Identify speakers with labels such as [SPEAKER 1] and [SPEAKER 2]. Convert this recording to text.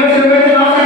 [SPEAKER 1] never surrendered